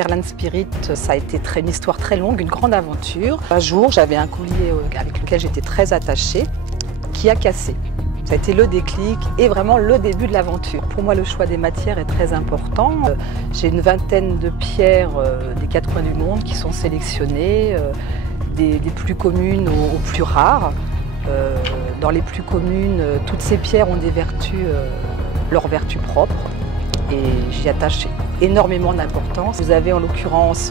Perlane Spirit, ça a été une histoire très longue, une grande aventure. Un jour, j'avais un collier avec lequel j'étais très attachée, qui a cassé. Ça a été le déclic et vraiment le début de l'aventure. Pour moi, le choix des matières est très important. J'ai une vingtaine de pierres des quatre coins du monde qui sont sélectionnées, des plus communes aux plus rares. Dans les plus communes, toutes ces pierres ont des vertus, leurs vertus propres. Et j'y attache énormément d'importance. Vous avez en l'occurrence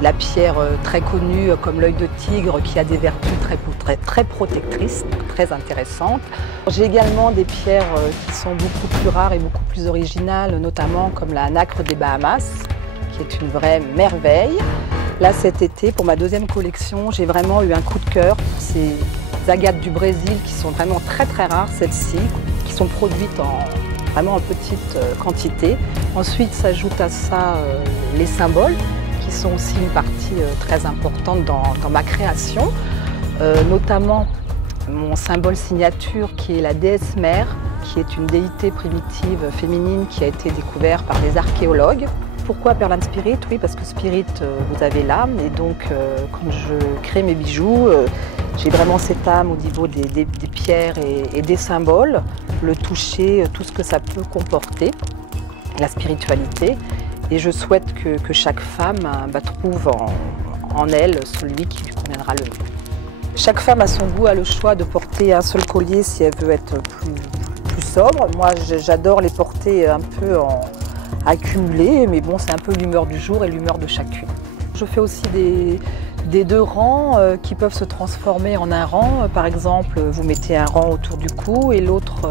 la pierre très connue comme l'œil de tigre qui a des vertus très protectrices, très intéressantes. J'ai également des pierres qui sont beaucoup plus rares et beaucoup plus originales, notamment comme la nacre des Bahamas, qui est une vraie merveille. Là cet été, pour ma deuxième collection, j'ai vraiment eu un coup de cœur pour ces agates du Brésil qui sont vraiment très rares, celles-ci, qui sont produites vraiment en petite quantité. Ensuite s'ajoute à ça les symboles, qui sont aussi une partie très importante dans ma création, notamment mon symbole signature qui est la déesse mère, qui est une déité primitive féminine qui a été découverte par des archéologues. Pourquoi Perlane Spirit? Oui, parce que Spirit, vous avez l'âme, et donc quand je crée mes bijoux, j'ai vraiment cette âme au niveau des pierres et des symboles, le toucher, tout ce que ça peut comporter, la spiritualité. Et je souhaite que chaque femme trouve en elle celui qui lui conviendra le mieux. Chaque femme à son goût a le choix de porter un seul collier si elle veut être plus sobre. Moi, j'adore les porter un peu accumulés, mais bon, c'est un peu l'humeur du jour et l'humeur de chacune. Je fais aussi des deux rangs qui peuvent se transformer en un rang. Par exemple, vous mettez un rang autour du cou et l'autre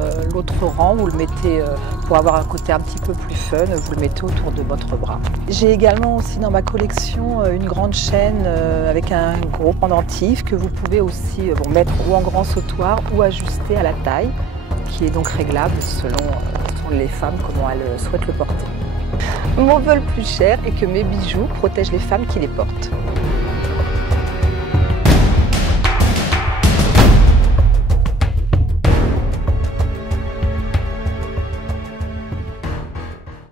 rang, vous le mettez, pour avoir un côté un petit peu plus fun, vous le mettez autour de votre bras. J'ai également aussi dans ma collection une grande chaîne avec un gros pendentif que vous pouvez aussi mettre ou en grand sautoir ou ajuster à la taille, qui est donc réglable selon les femmes, comment elles souhaitent le porter. Mon vœu le plus cher est que mes bijoux protègent les femmes qui les portent.